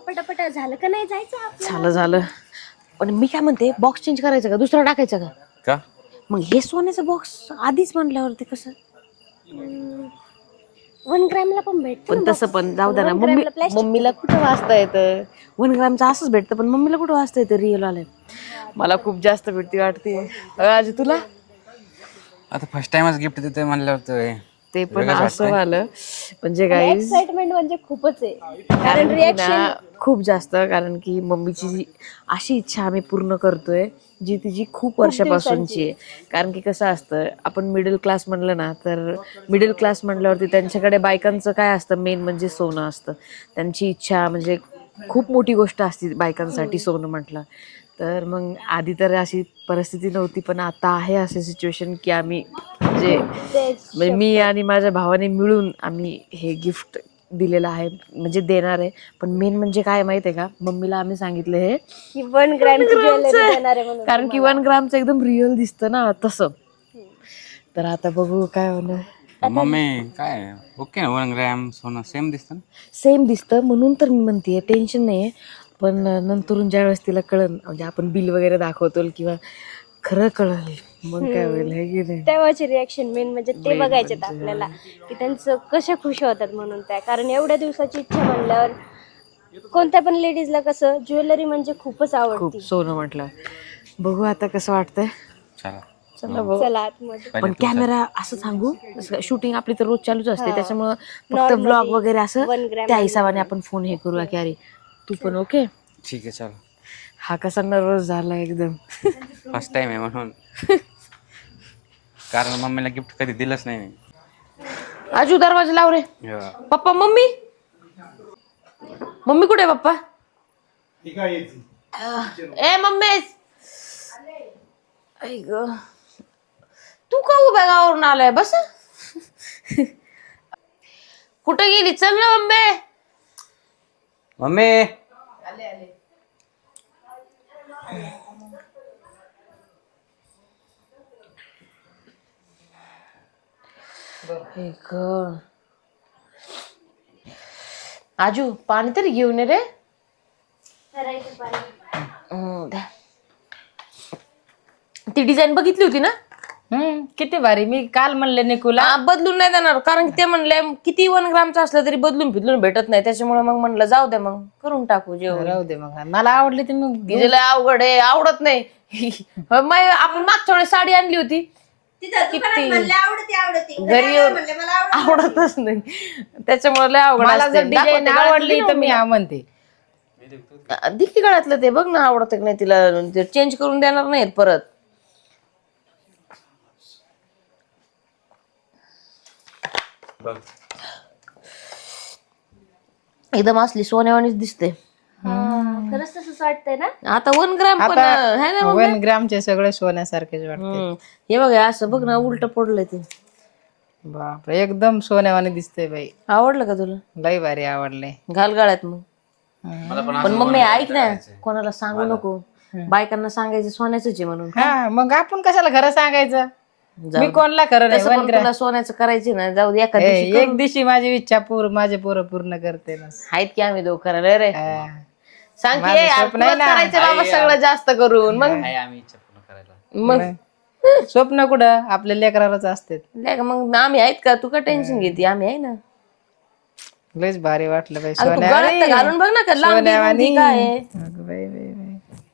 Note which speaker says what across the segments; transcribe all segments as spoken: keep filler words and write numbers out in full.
Speaker 1: पटापट झालं का नाही जायचं
Speaker 2: झालं झालं पण मी काय म्हणते बॉक्स चेंज करायचा का दुसरा टाकायचा का
Speaker 3: का
Speaker 2: मग हे सोन्याचं बॉक्स आधीच म्हणल्यावरती कसं
Speaker 1: वन ग्रॅमला पण भेटतं
Speaker 2: पण तसं पण जाऊ दे ना मम्मी मम्मीला कुठं वाचता येतं वन ग्रामचं असंच भेटतं पण मम्मीला कुठं वाचता येतं रिअल आलं मला खूप जास्त भेटती वाटते आज तुला
Speaker 3: आता फर्स्ट टाइमच गिफ्ट देतोय म्हणल्यावर
Speaker 2: ते पण असं झालं म्हणजे काही
Speaker 1: एक्साइटमेंट म्हणजे खूपच आहे
Speaker 2: कारण की ना खूप जास्त कारण की मम्मीची जी अशी इच्छा आम्ही पूर्ण करतोय जी तिची खूप वर्षापासूनची आहे कारण की कसं असतं आपण मिडल क्लास म्हणलं ना तर मिडल क्लास म्हणल्यावरती त्यांच्याकडे बायकांचं काय असतं मेन म्हणजे सोनं असतं त्यांची इच्छा म्हणजे खूप मोठी गोष्ट असते बायकांसाठी सोनं म्हटलं तर मग आधी तर अशी परिस्थिती नव्हती पण आता आहे अशी सिच्युएशन की आम्ही म्हणजे म्हणजे मी आणि माझ्या भावाने मिळून आम्ही हे गिफ्ट दिलेलं आहे म्हणजे देणार आहे पण मेन म्हणजे काय माहिती आहे का मम्मीला आम्ही सांगितलं हे
Speaker 1: की वन ग्रॅमची ज्वेलरी देणार आहे म्हणून
Speaker 2: कारण की वन ग्रामचं एकदम रिअल दिसतं ना तसं तर आता बघू काय होणार
Speaker 3: मम्मी काय ओके ना वन ग्रॅम सोनं सेम दिसतं ना
Speaker 2: सेम दिसतं म्हणून तर मी म्हणते टेन्शन नाही आहे पण नंतरून ज्या वेळेस तिला कळन म्हणजे आपण बिल वगैरे दाखवतो किंवा खरं कळलं मग काय होईल हे की नाही
Speaker 1: तेव्हाची रिॲक्शन मेन म्हणजे ते बघायचे आपल्याला की त्यांचं कशा खुश होतात म्हणून त्या कारण एवढ्या दिवसाची इच्छा म्हणल्यावर कोणत्या पण लेडीजला कसं ज्वेलरी म्हणजे खूपच आवडते
Speaker 2: खूप सोनं म्हटलं बघू आता कसं वाटतंय
Speaker 3: चला
Speaker 2: चला भाऊ
Speaker 1: चला आतमध्ये
Speaker 2: पण कॅमेरा असं सांगू शूटिंग आपली तर रोज चालूच असते त्याच्यामुळं फक्त ब्लॉग वगैरे असं त्या हिसाबाने आपण फोन हे करूया की अरे तू पण ओके
Speaker 3: ठीक आहे चला
Speaker 2: हा कसा नर्वस झाला एकदम
Speaker 3: फर्स्ट टाइम आहे म्हणून कारण मम्मीला गिफ्ट कधी दिलंच नाही मी
Speaker 2: आजू दरवाजा लाव रे पप्पा मम्मी मम्मी कुठे आहे पप्पा ए मम्मी ऐक तू का उभ्या गावावरून आलाय बस कुठे गेली चल ना मम्मी
Speaker 3: मम्मी
Speaker 2: ऐक आजू पाणी तरी घेऊन ये रे हम्म, द्या. ती डिझाईन बघितली होती ना
Speaker 4: हम्म किती भारी मी काल म्हणले निकूला
Speaker 2: हा, बदलून नाही देणार कारण की ते म्हणले किती वन ग्रामचं असलं तरी बदलून फिदलून भेटत नाही त्याच्यामुळे मग म्हणलं जाऊ दे मग करून टाकू जेवण
Speaker 4: राहू दे मग मला आवडली तर मग घेऊ.
Speaker 2: तिला अवघड आहे आवडत नाही मग आपण मागच्या वेळेस साडी आणली होती किती घरी येऊन आवडतच नाही त्याच्यामुळे लय अवघड
Speaker 4: मला
Speaker 2: असते.
Speaker 4: जर डिझाईन
Speaker 2: दाखवते,
Speaker 4: आवडली
Speaker 2: गळ्यातली
Speaker 4: तर मी
Speaker 2: ना
Speaker 4: हा म्हणते
Speaker 2: दिक्की गळ्यातलं ते बघ ना आवडत नाही तिला चेंज करून देणार नाहीत परत एकदम असली सोन्यावानीच दिसते
Speaker 1: खरंच तसंच वाटतंय ना
Speaker 2: आता वन ग्राम पण आहे ना मग
Speaker 4: वन ग्रामचे सगळे सोन्यासारखेच वाटते
Speaker 2: हम्म. हे बघ असं बघ ना उलट पडलंय ते
Speaker 4: बापरे एकदम सोन्यावाने दिसते बाई
Speaker 2: आवडलं का तुला
Speaker 4: लई भारी आवडले
Speaker 2: घाल गाळ्यात मग पण मम्मी ऐक ना कोणाला सांगू नको बायकांना सांगायचं सोन्याचंच आहे म्हणून
Speaker 4: हा मग आपण कशाला खरं सांगायचं मी कोणला खरं नाही
Speaker 2: तसं पण तुला सोन्याचं करायची ना जाऊ दे एका दिवशी
Speaker 4: ए, एक दिवशी माझी इच्छा पूर माझे पोरं पूर्ण करते ना
Speaker 2: आहेत की आम्ही दोघं करायला रे
Speaker 4: हा.
Speaker 2: सांग की
Speaker 4: माझं
Speaker 2: ए, यार,
Speaker 4: स्वप्न आहे
Speaker 2: तुलाच
Speaker 4: ना.
Speaker 2: करायचं बाबा सगळं जास्त करून मग
Speaker 3: आम्ही इच्छा पूर्ण करायला
Speaker 2: मग
Speaker 4: स्वप्न कुठं आपल्या लेकरावरच असते
Speaker 2: नाही का मग आम्ही आहेत का तू का टेन्शन घेते आम्ही आहे ना
Speaker 4: लयच भारी वाटलं बाई
Speaker 2: अगं, तू गळ्यात तर
Speaker 4: सोन्यावानी
Speaker 2: घालून बघ ना का लांबी
Speaker 4: सोन्यावानी
Speaker 2: रुंदी काय आहे.
Speaker 4: अगं बाई, बाई, बाई.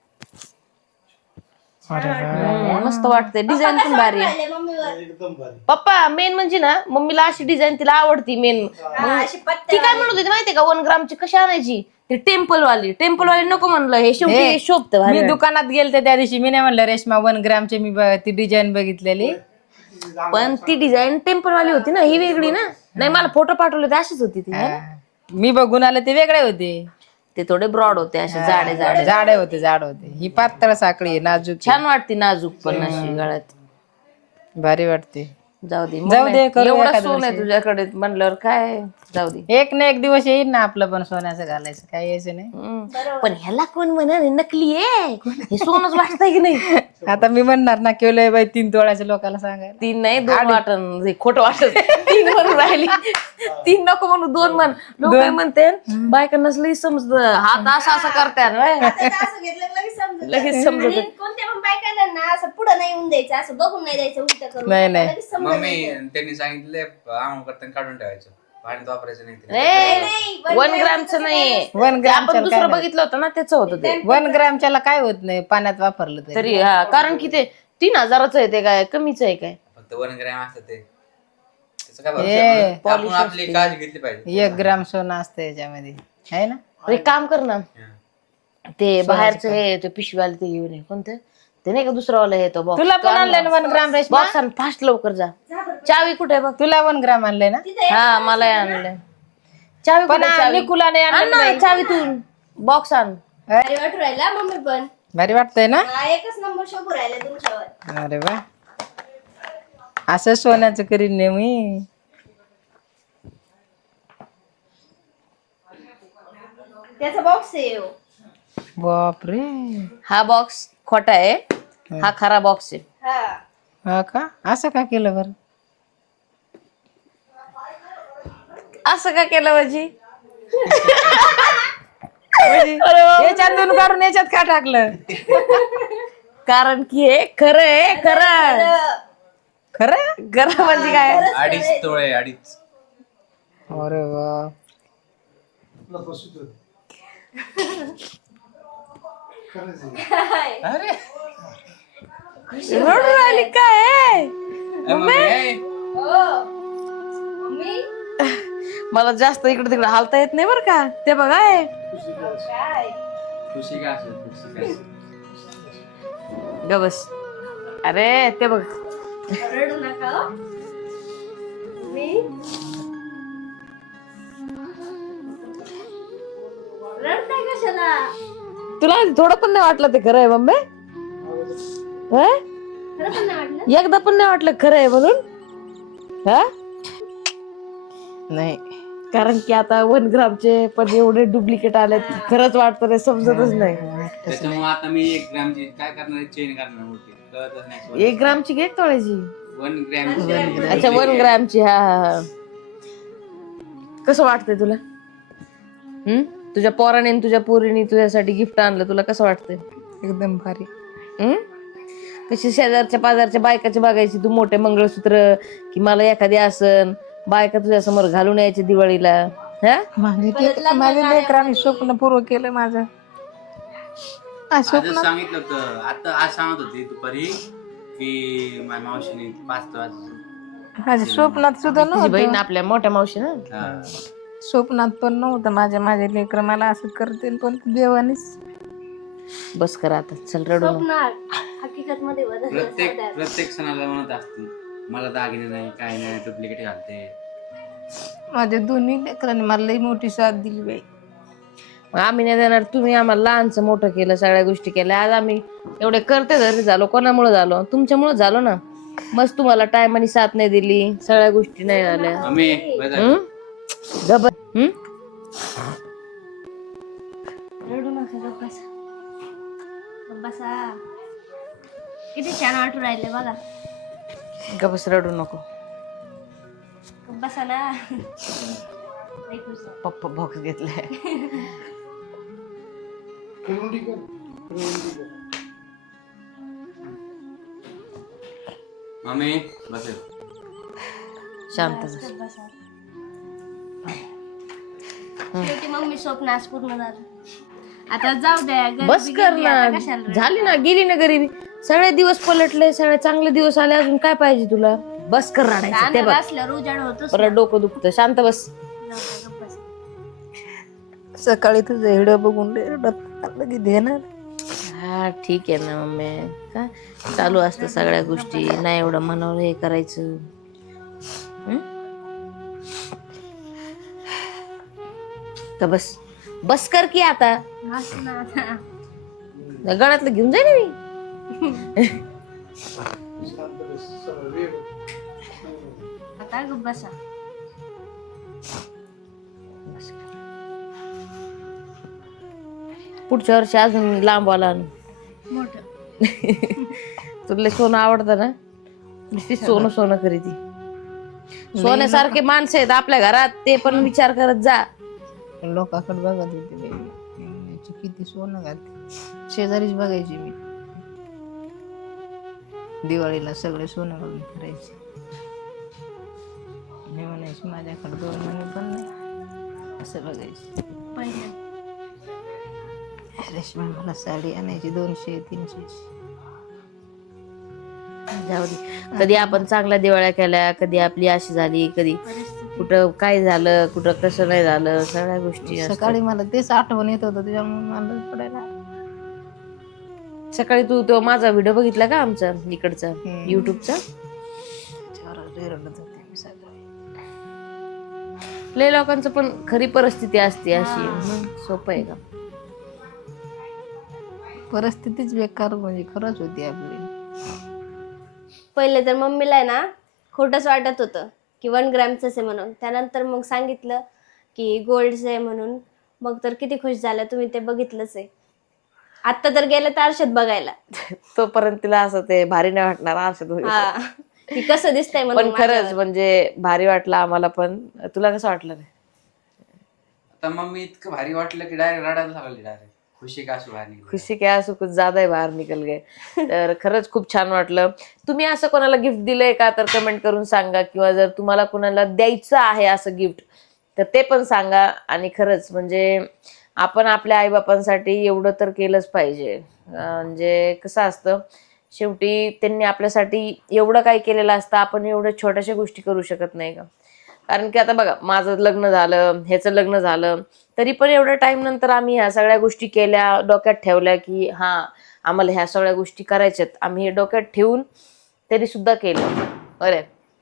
Speaker 2: हम्म, मस्त वाटते डिझाईन पण भारी आहे पप्पा मेन म्हणजे ना मम्मीला अशी डिझाईन तिला आवडती मेन ती काय म्हणत होती माहितीये का वन ग्रामची कशी आणायची ती टेम्पल वाली टेम्पल वाली नको म्हणलं हे शेवटी शोभत
Speaker 4: मी दुकानात गेलते त्या दिवशी मी नाही म्हणलं रेशमा वन ग्रामची मी ब- ती डिझाईन बघितलेली
Speaker 2: पण ती डिझाईन टेम्पल वाली होती ना ही वेगळी ना नाही मला फोटो पाठवले होते अशीच होती ती है ना?
Speaker 4: मी बघून आले ते वेगळे होते
Speaker 2: ते थोडे ब्रॉड होते असे जाडे जाडे
Speaker 4: जाडे होते जाड होते ही पातळ साखळी आहे, नाजूक
Speaker 2: छान वाटते नाजूक पण अशी गळ्यात
Speaker 4: भारी वाटते
Speaker 2: जाऊ दे
Speaker 4: जाऊ दे, करू
Speaker 2: एवढं
Speaker 4: एखाद्या
Speaker 2: सोन आहे तुझ्याकडे म्हणल्यावर काय जाऊ दे.
Speaker 4: एक ना एक दिवस येईल ना आपलं पण सोन्याचं घालायचं, काय यायचं नाही.
Speaker 2: हम्म. पण ह्याला कोण म्हणा नकली आहे हे सोनच वाटतंय की नाही.
Speaker 4: आता मी म्हणणार ना केलंय बाई तीन तोळ्याच्या लोकांना सांगायला.
Speaker 2: तीन नाही दोन वाटण हे खोटं वाटत. तीन म्हणून राहिली. तीन नको म्हणून दोन म्हण. लोक काय म्हणते बायकांना लई समजत हात असा असं करतात
Speaker 1: असं घेतलं की लगेच समजतं.
Speaker 2: लगेच समजत.
Speaker 1: आणि कोणत्या पण बायकांना ना असं पुढं नाही येऊन द्यायचं, असं बघून नाही द्यायचं उलट करून.
Speaker 4: नाही, नाही.
Speaker 1: लगेच समजत
Speaker 3: मम्मी
Speaker 1: नाही.
Speaker 3: त्यांनी सांगितले आंघोळ करताना काढून ठेवायचं, पाण्यात वापरायचं नाही ते.
Speaker 2: ए, वन ग्रामचं नाही.
Speaker 4: वन
Speaker 2: ते आपण
Speaker 4: ग्रामच्या
Speaker 2: दुसरं बघितलं होतं ना त्याचं होतं ते.
Speaker 4: वन ग्रामच्याला काय होत नाही पाण्यात वापरलं तरी.
Speaker 2: तरी हा कारण की ते तीन हजाराचं आहे ते काय कमीच आहे काय.
Speaker 3: फक्त वन ग्रॅम असतं ते, त्याचं काय
Speaker 4: ए,
Speaker 3: भरोसा? आपण आपली काळजी घेतली पाहिजे.
Speaker 4: एक ग्राम सोनं असतं याच्यामध्ये आहे ना.
Speaker 2: अरे एक काम कर ना ते बाहेरचं हे ते पिशवीवाले ते घेऊन ये कोणतं ते नाही का दुसरा वाला येतो बॉक्स.
Speaker 4: तुला पण आणलंय ना वन ग्राम रेशमा.
Speaker 2: बॉक्स आण फास्ट लवकर जा. चावी कुठे आहे बघ.
Speaker 4: तुला वन ग्राम आणलंय ना.
Speaker 2: हा मला आणलंय. चावी
Speaker 4: पण
Speaker 2: कुठे आहे, चावी?
Speaker 4: निकुलाने
Speaker 2: आण
Speaker 4: आणलं
Speaker 2: ना चावीतून बॉक्स आण.
Speaker 1: भारी वाटू राहिला मम्मी पण.
Speaker 4: भारी वाटतंय ना.
Speaker 1: हा, एकच नंबर शोभू राहिला तुमच्यावर.
Speaker 4: अरे वा असं सोन्याचं करीन ने मी.
Speaker 1: त्याचा बॉक्स आहे ह्यो.
Speaker 4: बापरे.
Speaker 2: हा बॉक्स खोटा आहे हा खरा बॉक्स आहे.
Speaker 1: हा.
Speaker 4: हा का असं का केलं बरं.
Speaker 2: असं का केलं माझी.
Speaker 4: याच्यातून काढून याच्यात का टाकलं.
Speaker 2: कारण की हे खरं आहे खरं
Speaker 4: खरं.
Speaker 2: खरं म्हणजे काय.
Speaker 3: अडीच तोळे अडीच.
Speaker 4: अरे वा.
Speaker 3: अरे
Speaker 2: रडू राहिली काय
Speaker 3: ए, मम्मी, ए.
Speaker 1: हो. मम्मी
Speaker 2: मला जास्त इकडे तिकडे हालता येत नाही बरं का ते बघा हे.
Speaker 1: काय
Speaker 3: खुशी का असेल खुशी काय असेल.
Speaker 2: ग बस. अरे ते बघ
Speaker 1: रडू नका हो. मम्मी रडताय कशाला.
Speaker 2: तुला थोडं पण नाही वाटलं ते खरं आहे मम्मी. हं?
Speaker 1: खरं पण नाही वाटलं.
Speaker 2: एकदा पण नाही वाटलं खरं आहे म्हणून. हा
Speaker 4: नाही
Speaker 2: कारण की आता वन ग्रामचे पण एवढे डुप्लिकेट आले खरंच वाटतं ते समजतच नाही.
Speaker 3: त्याच्यामुळे आता मी एक ग्रॅमची काय करणार चेन करणार मोठी कळतच नाही.
Speaker 2: एक ग्रामची घे तोळ्याची.
Speaker 3: वन ग्रॅम
Speaker 2: अच्छा वन ग्रामची हा हा हा. कसं वाटतंय तुला. हम्म तुझ्या पोराने आणि तुझ्या पोरीने तुझ्यासाठी गिफ्ट आणलं तुला कसं वाटतंय.
Speaker 4: एकदम भारी.
Speaker 2: हम्म कशी शेजारच्या पाजारच्या बायकाची बघायची तू मोठे मंगळसूत्र की मला एखादी आसन बायका तुझ्या समोर घालून यायची दिवाळीला. हा
Speaker 4: माझे माझ्या लेकरांनी स्वप्न पूर्ण केलं माझं.
Speaker 3: आजच सांगितलं होतं आता आज सांगत होती दुपारी की माझ्या मावशीने पाच वाजता
Speaker 4: माझ्या स्वप्नात सुद्धा
Speaker 2: तुझी
Speaker 4: नव्हतं.
Speaker 2: बहीण आपल्या मोठ्या मावशी ना.
Speaker 3: हा.
Speaker 4: स्वप्नात पण नव्हतं माझ्या माझे लेकर मला असं करतील पण देवानीच.
Speaker 2: बस कर आता चल रडू नको.
Speaker 1: स्वप्नात हकीकत मध्ये बदल
Speaker 3: प्रत्येक प्रत्येक सणाला म्हणत असते मला दागिने नाही काय नाही डुप्लिकेट घालते.
Speaker 4: माझ्या दोन्ही लेकरांनी मला लई मोठी साथ दिली बाई.
Speaker 2: मग आम्ही नाही देणार तुम्ही आम्हाला लहानचं मोठं केलं सगळ्या गोष्टी केल्या आज आम्ही एवढे करते तरी झालो कोणामुळे झालो तुमच्यामुळे झालो ना. मस्त तुम्हाला टाइम आणि साथ नाही दिली सगळ्या गोष्टी नाही झाल्या.
Speaker 3: मम्मी बघा.
Speaker 2: हम्म गब हम्म
Speaker 1: रडू नका गप्प बसा. गप्प बसा. किती छान वाटू राहिले बघा.
Speaker 2: गबस रडू नको.
Speaker 1: गप्प बसा ना. लई खुश आहे.
Speaker 2: पप्पा बॉक्स घेतलाय.
Speaker 3: मम्मी बस
Speaker 2: शांत बस.
Speaker 1: गप्प बसा. शेवटी मम्मी स्वप्न आज पूर्ण झालं. आता जाऊ द्या गरिबी
Speaker 2: बस कर
Speaker 1: गेली, आता
Speaker 2: ना
Speaker 1: कशाला
Speaker 2: झाली ना गेली ना गरीबी. सगळे दिवस पलटले सगळे चांगले दिवस आले अजून काय पाहिजे तुला. बस कर रडायचं ते बघ.
Speaker 1: असल्यावर उजाड होतोच.
Speaker 2: परत डोकं दुखतं शांत बस.
Speaker 1: जाऊ द्या, गप्प बसा.
Speaker 4: सकाळी तुझं हिडं बघून लगेच देणार.
Speaker 2: हा ठीक आहे ना मम्मी काय चालू असतं सगळ्या गोष्टी नाही एवढं मनावर हे करायचं. हं? का बस बस कर की आता
Speaker 1: असं ना आता.
Speaker 2: गळ्यातलं घेऊन जाईन मी.
Speaker 1: आता गप्प बसा.
Speaker 2: पुढच्या वर्षी अजून लांब आला
Speaker 1: मोठं
Speaker 2: तुला सोनं आवडतं ना नुसती सोनं सोनं खरेदी सोन्यासारखे माणसं आहेत आपल्या घरात ते पण विचार करत जा.
Speaker 4: लोकांकडे बघत होते बाई. याची किती सोनं घालते. शेजारीच बघायची मी दिवाळीला सगळे सोनं घालून फिरायचे. मी म्हणायची माझ्याकडे दोन महिने पण नाही असं बघायची.
Speaker 1: पहिलं
Speaker 4: रेशमा मला साडी आणायची दोनशे तीनशे.
Speaker 2: जाऊ दे कधी आपण चांगल्या दिवाळ्या केल्या कधी आपली अशी झाली कधी कुठं काय झालं कुठं कसं नाही झालं सगळ्या गोष्टी असतात.
Speaker 4: सकाळी मला तेच आठवण येत होतं त्याच्यामुळे मला पडायला.
Speaker 2: सकाळी तू तो माझा व्हिडिओ बघितला का आमचा इकडचा
Speaker 4: हम्म.
Speaker 2: युट्यूबचा
Speaker 4: त्याच्यावर रडत होते मी सकाळी.
Speaker 2: लय लोकांचं पण खरी परिस्थिती असते अशी मग सोपं आहे का.
Speaker 4: परिस्थितीच बेकार म्हणजे खरंच होती आपली.
Speaker 1: पहिले तर मम्मीला आहे ना खोटंच वाटत होतं की वन ग्रॅमचंच आहे म्हणून. त्यानंतर मग सांगितलं की गोल्डचं आहे म्हणून. मग तर किती खुश झाल्या. तुम्ही ते बघितलंच आहे. आता तर गेलं तर आरशात बघायला.
Speaker 2: तोपर्यंत तिला असं ते भारी नाही वाटणार असं
Speaker 1: हा की कसं दिसतंय
Speaker 2: पण
Speaker 1: म्हणून
Speaker 2: खरंच
Speaker 1: माझ्यावर.
Speaker 2: म्हणजे भारी वाटलं आम्हाला पण. तुला कसं वाटलं रे?
Speaker 3: आता मम्मी इतकं भारी वाटलं की डायरेक्ट रडायला लागली. डायरेक्ट खुशी का असू बाहेर निघाली.
Speaker 2: खुशी क्या असो कुछ ज्यादा ही बाहेर निकल गए. तर खरंच खूप छान वाटलं. तुम्ही असं कोणाला गिफ्ट दिलंय का तर कमेंट करून सांगा किंवा जर तुम्हाला कोणाला द्यायचं आहे असं गिफ्ट तर ते पण सांगा. आणि खरंच म्हणजे आपण आपल्या आईबापांसाठी एवढं तर केलंच पाहिजे. अं, म्हणजे कसं असतं शेवटी त्यांनी आपल्यासाठी एवढं काही केलेलं असतं आपण एवढ्या छोट्याशा गोष्टी करू शकत नाही का. कारण की आता बघा माझं लग्न झालं ह्याचं लग्न झालं तरी पण एवढ्या टाइम नंतर आम्ही ह्या सगळ्या गोष्टी केल्या डोक्यात ठेवल्या की हा आम्हाला ह्या सगळ्या गोष्टी करायच्यात. आम्ही हे डोक्यात ठेवून तरी सुद्धा केलं. अरे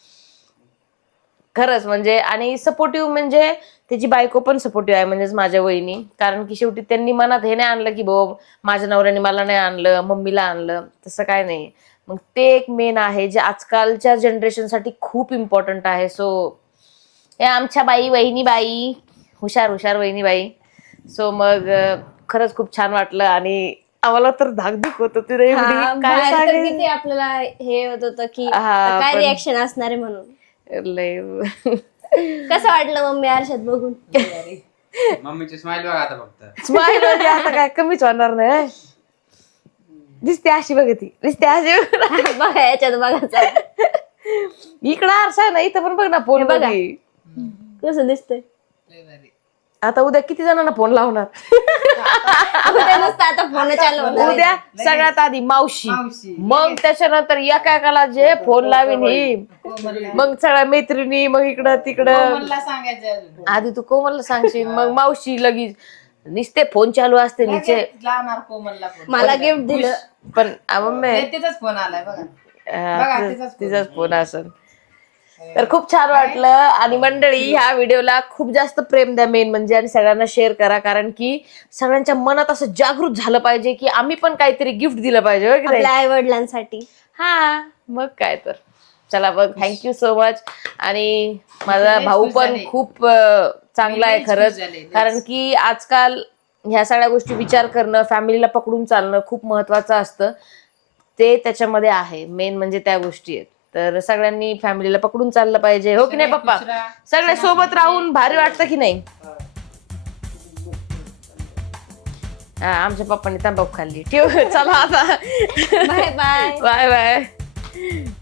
Speaker 2: खरंच म्हणजे आणि सपोर्टिव्ह म्हणजे त्याची बायको पण सपोर्टिव्ह आहे म्हणजेच माझ्या वहिनी. कारण की शेवटी त्यांनी मनात हे नाही आणलं की भाऊ माझ्या नवऱ्याने मला नाही आणलं मम्मीला आणलं तसं काय नाही. मग ते एक मेन आहे जे आजकालच्या जनरेशनसाठी खूप इम्पॉर्टंट आहे. सो हे आमच्या बाई वहिनी बाई हुशार हुशार वहिनी बाई. सो मग अं, खरंच खूप छान वाटलं आणि आम्हाला तर धाकधूक होत होती रे
Speaker 1: हा,
Speaker 2: एवढी. काय
Speaker 1: बाहेर तर
Speaker 2: सांगेल
Speaker 1: किती आपल्याला हे होत होतं की
Speaker 2: हा,
Speaker 1: आता काय
Speaker 2: पण-
Speaker 1: रिॲक्शन असणार आहे म्हणून.
Speaker 2: लय
Speaker 1: कसं वाटलं मम्मी आरशात बघून?
Speaker 3: मम्मीची स्माइल बघा आता फक्त.
Speaker 2: स्माईल म्हणजे आता काय कमीच होणार नाही. दिसते अशी बघ ती दिसते अशी
Speaker 1: बघा याच्यात बघायचं
Speaker 2: इकडं आरसा आहे ना इथं पण बघ ना फोन
Speaker 1: बघा.
Speaker 2: बघा
Speaker 1: कसं दिसतंय.
Speaker 2: आता उद्या किती जणांना फोन लावणार.
Speaker 1: उद्या नुसतं आता फोन चालू होणार.
Speaker 2: उद्या सगळ्यात आधी मावशी मग त्याच्यानंतर एका एकाला जे फोन लावीन ही मग सगळ्या मैत्रिणी मग इकडं तिकडं
Speaker 4: सांगायचं अजून.
Speaker 2: आधी तू कोमलला सांगशील मग मावशी लगेच नुसते फोन चालू असते नीचे.
Speaker 4: लावणार कोमलला फोन.
Speaker 1: मला गिफ्ट दिलं.
Speaker 2: पण आ, मम्मी
Speaker 4: तिचाच फोन आलाय बघा.
Speaker 2: हा,
Speaker 4: बघा,
Speaker 2: तिचा-
Speaker 4: तिचाच
Speaker 2: तिचाच फोन असेल. तर खूप छान वाटलं आणि मंडळी ह्या व्हिडिओला खूप जास्त प्रेम द्या मेन म्हणजे आणि सगळ्यांना शेअर करा कारण की सगळ्यांच्या मनात असं जागृत झालं पाहिजे की आम्ही पण काहीतरी गिफ्ट दिलं पाहिजे. हो की नाही?
Speaker 1: आपल्या आई वडिलांसाठी.
Speaker 2: हा मग काय तर चला बघ थँक्यू सो मच. आणि माझा भाऊ पण खूप अं, चांगला आहे खरंच. कारण की आजकाल ह्या सगळ्या गोष्टी विचार करणं फॅमिलीला पकडून चालणं खूप महत्वाचं असतं. ते त्याच्यामध्ये आहे मेन म्हणजे त्या गोष्टी आहेत. तर सगळ्यांनी फॅमिलीला पकडून चाललं पाहिजे. हो की नाही पप्पा? सगळे सोबत राहून भारी वाटतं की नाही? हा आमच्या पप्पांनी तंबाखू खाल्ली. ठेव चला आता
Speaker 1: बाय बाय.
Speaker 2: Bye bye.